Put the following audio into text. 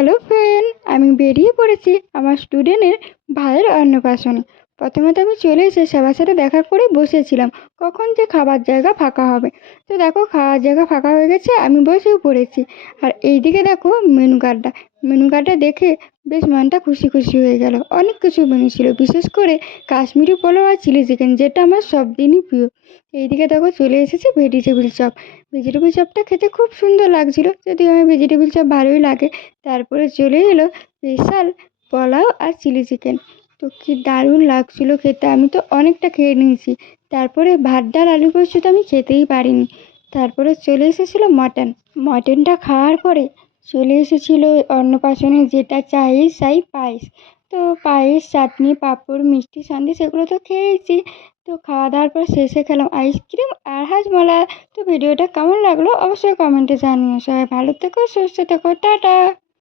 Hello friend, আমি বেরিয়ে পড়েছি আমার স্টুডেন্টের ভাইয়ের অন্নপ্রাশনে। প্রথমে তো আমি চলে এসে সবার সাথে দেখা করে বসেছিলাম কখন যে খাবার জায়গা ফাঁকা হবে। তো দেখো খাওয়ার জায়গা ফাঁকা হয়ে গেছে, আমি বসেও পড়েছি। আর এইদিকে দেখো মেনু কার্ডটা দেখে বেশ মনটা খুশি খুশি হয়ে গেল। অনেক কিছু মেনু ছিল, বিশেষ করে কাশ্মীরি পোলাও আর চিলি চিকেন, যেটা আমার সব দিনই প্রিয়। এইদিকে দেখো চলে এসেছে ভেজিটেবিল চপ। ভেজিটেবিল চপটা খেতে খুব সুন্দর লাগছিল, যদিও আমার ভেজিটেবিল চপ ভালোই লাগে। তারপরে চলে এলো স্পেশাল পোলাও আর চিলি চিকেন। তো কি দারুণ লাগছিল খেতে, আমি তো অনেকটা খেয়ে নিয়েছি। তারপরে ভাত ডাল আলু পোস্ত তো আমি খেতেই পারিনি। তারপরে চলে এসেছিলো মটনটা খাওয়ার পরে চলে এসেছিলো অন্নপ্রাশনে যেটা চাই সাই পায়েস। তো পায়েস, চাটনি, পাঁপড়, মিষ্টি, সন্দেশ এগুলো তো খেয়েছি। তো খাওয়া দাওয়ার পর শেষে খেলাম আইসক্রিম আর হাজমোলা। তো ভিডিওটা কেমন লাগলো অবশ্যই কমেন্টে জানিও। সবাই ভালো থেকো, সুস্থ থেকো, টাটা।